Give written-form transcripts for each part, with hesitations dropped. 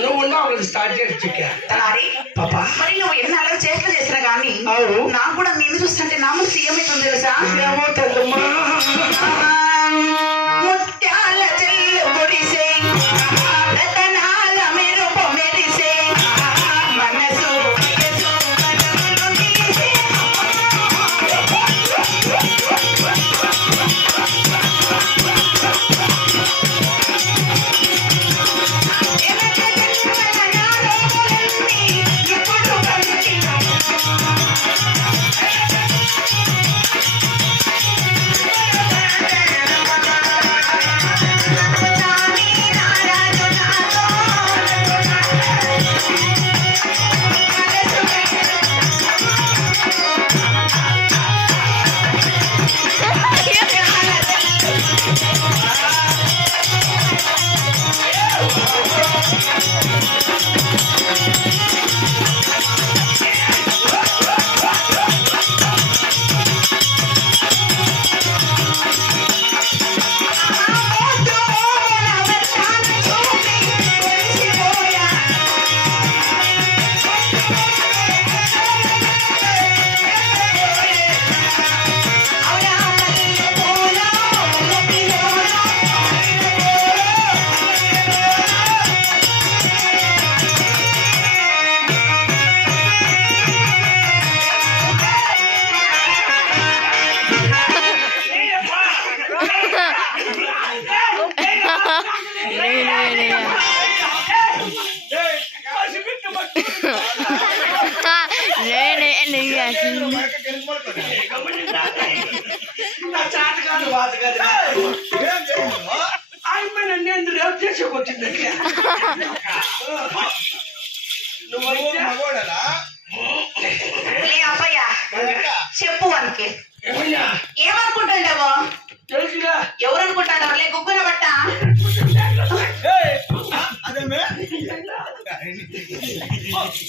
నువ్వు ఉన్నావు స్టార్ట్ చేసి మరి నువ్వు ఎన్ని అలా చేసినా కానీ నాకు కూడా నిన్ను చూస్తుంటే నా మనసు ఏమైతుంది తెలుసా? ఏమవుతుందమ్మా ముత్యాల చెల్లు పొడిసే రతనాల మెరుపు మెరిసే మనసు చెప్పు వానికి ఏమనుకుంటాడేమో ఎవరు అనుకుంటాడో లే గుగ్గున బట్ట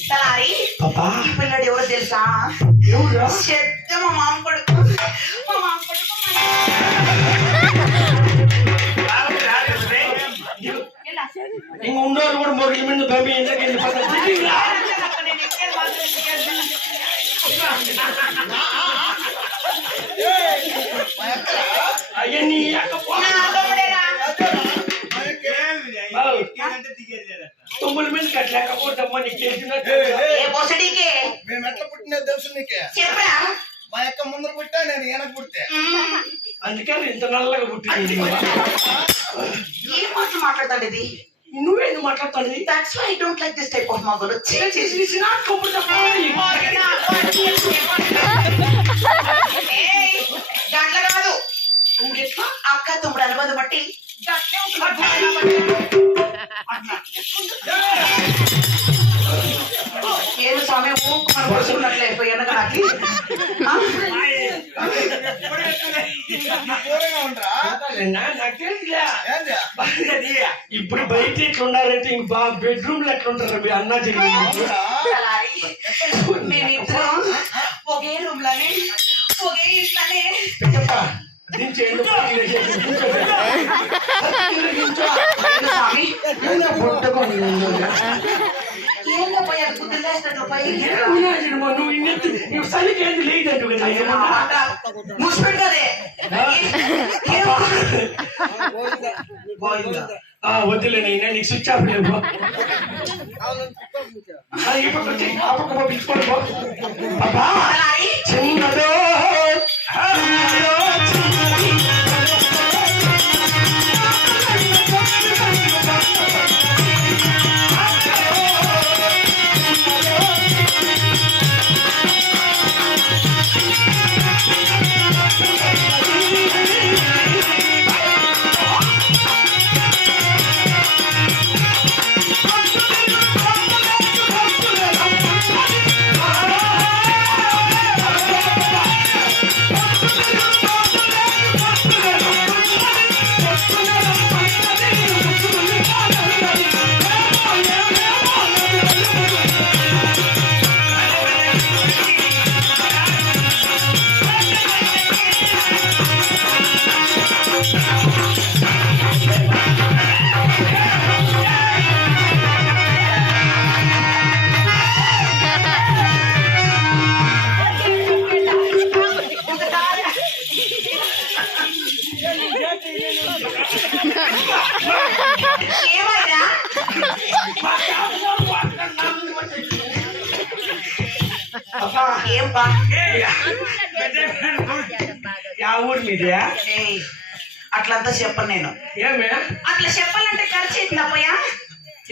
తలారి ఈ పిల్లడు ఎవరు తెలుసా? చెత్త మా మామ కొడుకు ఉండోళ్ళు కూడా మొదటి మీద పంపి అవన్నీ తొమ్మిది మంది కట్టలేకపోతే నీకు తెలిసినట్టు మేము ఎట్లా పుట్టినా తెలుసు నీకే. చెప్పరా? మా యొక్క ముందర పుట్టా నేను వెనక పుట్టే. అందుకని ఇంత నల్లగా పుట్టింది. ఏం మాటలు మాట్లాడతాడు ఇది? నువ్వేందుకు మాట్లాడతాడు? That's why I don't like this type of mother. గట్ల కాదు అక్క తమ్ముడు అనుబంధం బట్టి ఏదో సమయం మనం పడుకున్నట్లే అయిపోయాను నాకు ఇప్పుడు బయట ఎట్లున్నారంటే ఇంక బాగా బెడ్రూమ్ లో ఎట్లుంటారు మీ అన్న చెల్లి మేమిద్దరం ఒకే రూమ్ లోనే ఒకే ఇంట్లోనే చలికేంది లేదంటు మూసిపెట్టదే వద్దులేనైనా నీకు స్విచ్ ఆఫ్ లేవు చిన్నదో ఏమైనా మా తాతగారు వాడుతారు, నా ముందు వచ్చేసి. అబ్బా, ఏం బా యా ఊరు మీదే? ఏయ్, అట్లంతా చెప్పను నేను. ఏమే అట్లా చెప్పాలంటే ఖర్చు అవుతుందమ్మయ్యా.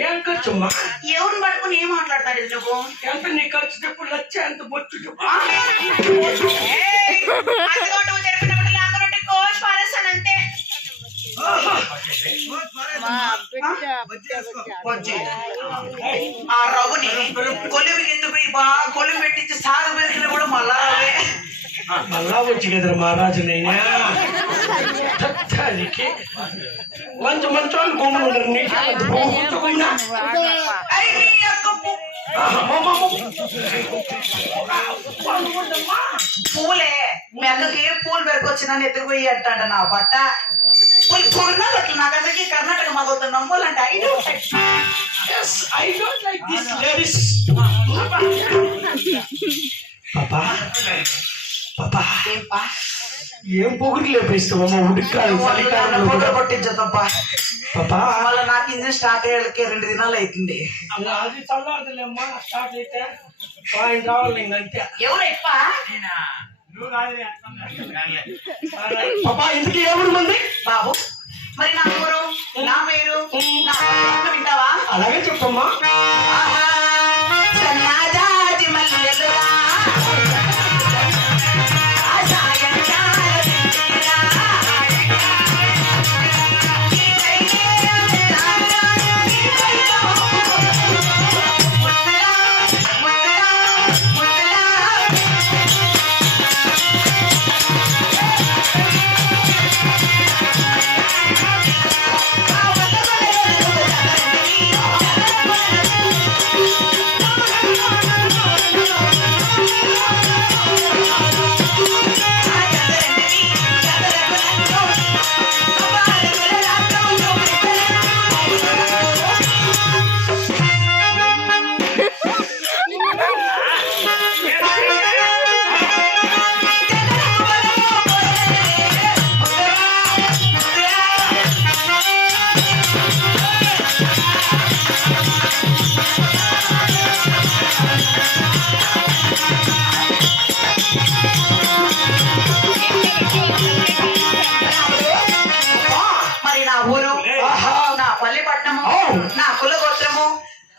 ఏం ఖర్చుమ్మా? ఎవరిని పట్టుకుని ఏం మాట్లాడతాడు నువ్వు? ఎంత నీ ఖర్చు చెప్పు, లచ్చ ఎంత బొచ్చు చెప్పు. ఏయ్, అందుకో నువ్వు జరిపినప్పుడు లేకపోతే కోచ్ పారేస్తానంతే. ఆ రవ్వుని కొలువుకి ఎందుకు బాగా కొలువు పెట్టించి సాగు పెరిగిన కూడా మళ్ళా రవ్వే. మళ్ళా వచ్చి కదరా మహారాజునైనా చచ్చానికి మంచి మంచి వాళ్ళు గుమ్మలు ఉండరు. అరే నీ యొక్క పూలే మెల్లకి పూలు పెరకొచ్చిందని ఎత్తుకుపోయి అంటాడ నా బట్ట. పూలు కొన్నాళ్ళు అట్లా నాకందరికి Karnataka మగవుతా నమ్మాలంటే I don't like these ladies. పాపా పాపా ఏంపా ఏం పొగురు లేపేస్తావమ్మా? ఉడికాలి పొగర కొట్టించు తప్ప. పాపా మళ్ళీ నాకు ఇంజిన్ స్టార్ట్ అయ్యేకి 2 దినాలు అవుతుంది. అది చల్లారుదలేమ్మా, స్టార్ట్ అయితే పాయింట్ రావాలి ఇంకంతే. ఎవరు ఎక్కువ పాపా ఇంటికి ఎవరు మంది? బాబు మరి నా ఊరు నా పేరు నా పేరు వింటావా? అలాగే చెప్పమ్మా. సన్నాజాజి మల్లెలురా, ఆ సాయంకాల దిక్కురా, ఈ కైకేయ విధానా, ఈ కైలో ముద్దలా, ముద్దలా, ముద్దలా. మరి నా ఊరు నా పల్లెపట్నము నా కులగోత్రము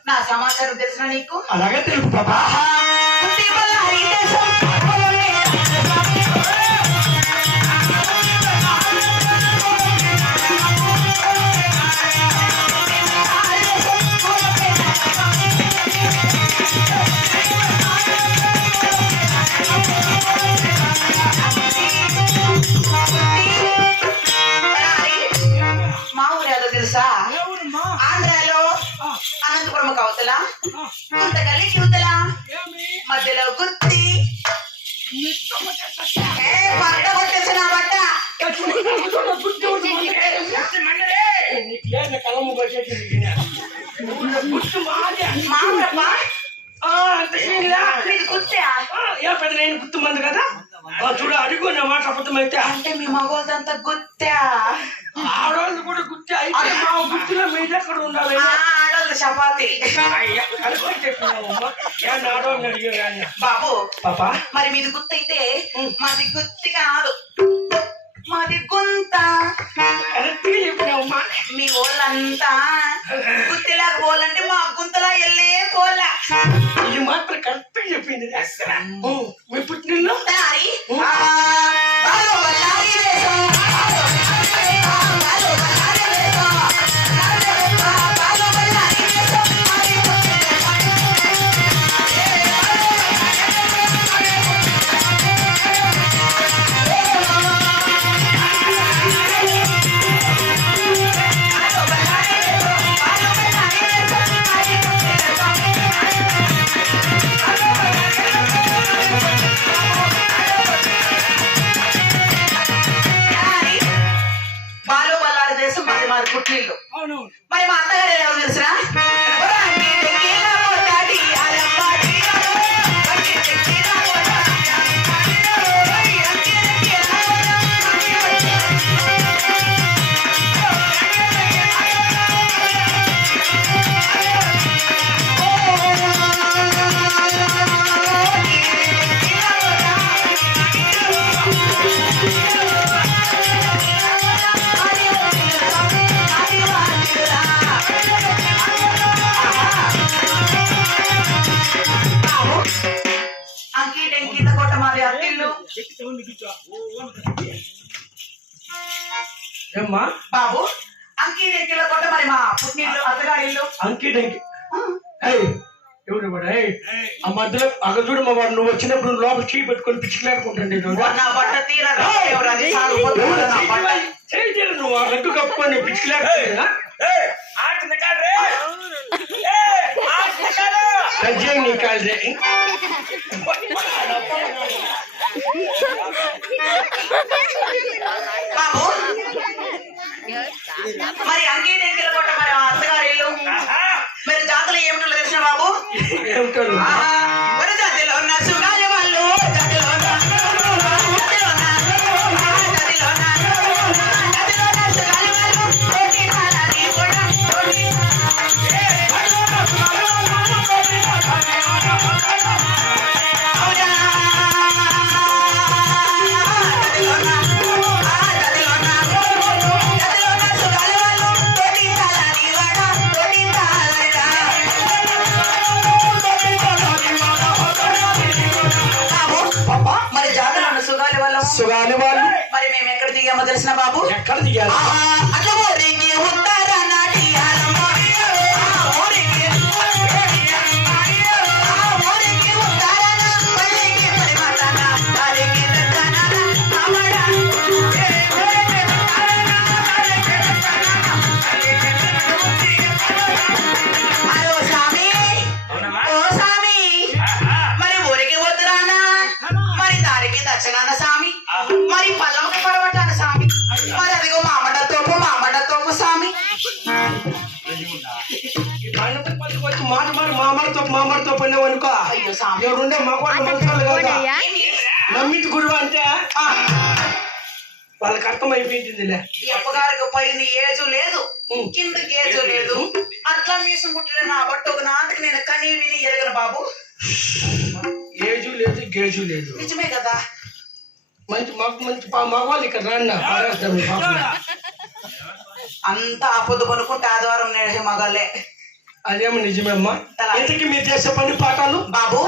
నా సమాచారం తెలిసిన నీకు? అలాగే తెలుపు పాపా. పుట్టిబల్లారి దేశం మా ఊరు ఏదో తెలుసా? ఆంధ్రాలో అనంతపురం కవతల గుంతకల్లి యువతల మధ్యలో గుత్తి బట్ట కొట్టేసిన బట్ట కలము మామూలప్ప ఏ మీది గుత్తే పెద్ద నేను గుర్తు మంది కదా చూడ అడుగు నా మాట అబద్ధమైతే. అంటే మీ మగోదంతా గుత్తే. ఆడవాళ్ళు కూడా గుర్తి అయితే మా గుర్తులో మీద ఎక్కడ ఉండాలి? ఆడోళ్ళ చపాతి. కలుపుకొని చెప్పినావమ్మా. ఆడవాళ్ళని అడిగారు బాబు పాపా. మరి మీది గుత్త అయితే మాది గుత్తి కాదు, మాది గుంత. కరెక్ట్గా చెప్పినావమ్మా. మీ వాళ్ళంతా గుత్తిలాగా పోవాలంటే మా గుంతలా వెళ్ళే పోలా. ఇది మాత్రం కరెక్ట్గా చెప్పింది. మీ పుట్టినిల్లు దారి బాలో బల్లారి వేషం, బాలో బల్లారి వేషం, బాలో బల్లారి వేషం. బాలో బల్లారి దేశం మరి మాది పుట్టిల్లు. అవును. మరి మా అత్తగారు ఎలా తెలుసురా? ఏమ్మా బాబు అంకీ దగ్గర కొట్ట మరి మా పుట్టినిల్లు అత్తగారి ఇల్లు అంకి డంకి ఎవరు వాడు? ఆ మధ్యలో అక్కడ చూడు మా వాడు, నువ్వు వచ్చినప్పుడు లోపల చీ పెట్టుకొని పిచ్చిలేకుంటుండే నా బట్ట తీర ఎవరు అది సాగుపోతుంది నా బట్ట చేయి నువ్వు ఆ రగ్గు కప్పుకొని పిచ్చిలేకుండా కజ్జాయి నీ కాల్దే బాబు మరి అంకీ దగ్గర కొట్ట మరి ఆ అత్తగారి ఇల్లు మరి జాతలు ఏమిటో తెలిసిన బాబు ఏమిటో మరి జాతిలో ఉన్న సుగాలి వాళ్ళు జాతిలో ఉన్న సుగాలి వాళ్ళు తోటి కాలాది కూడా తోటి అవునా సుగాలి వాళ్ళు తోటి కాలాది కూడా తోటి కాలాడా బాబు మరి జాతలో ఉన్న సుగాలి వల్ల సుగాలి వాళ్ళు మరి మేము ఎక్కడ దిగామో తెలిసిన బాబు ఎక్కడ దిగారు? అట్లా ఊరికి ఉత్తర నాటి ఊరికి ఉత్తరాన పల్లికి పరిమళన పల్లికి దత్తన అమడ హలో స్వామి ఓ స్వామి మరి ఊరికి ఉత్తరాన మరి దారికి దక్షిణాన స్వామి మరి పల్లవకి పడవటాన స్వామి మరి అదిగో మామడ తోపు స్వామి ఈ బండ పల్లికి వచ్చి మామడితో పడినావు అనుకో, అయ్యో స్వామి ఎవరుండే మగవాళ్ళు మంచాలు కదా నమ్మించి గురువు అంటే వాళ్ళకి అర్థమైపోయిందిలే. ఈ అప్పగారికి పైన ఏజు లేదు కింద గేజు లేదు అట్లా మీసం పుట్టిన నా బట్ట ఒక నాటికి నేను కనీ విని ఎరగను బాబు ఏజు లేదు గేజు లేదు. నిజమే కదా మంచి మగవాళ్ళు ఇక్కడ రాన్న అంతా ఆపొద్దు కొనుక్కుంటే ఆదివారం నేసే మగాలే అదేమో నిజమేమ్మా. ఇంతకీ మీరు చేసే పని పాఠాలు బాబు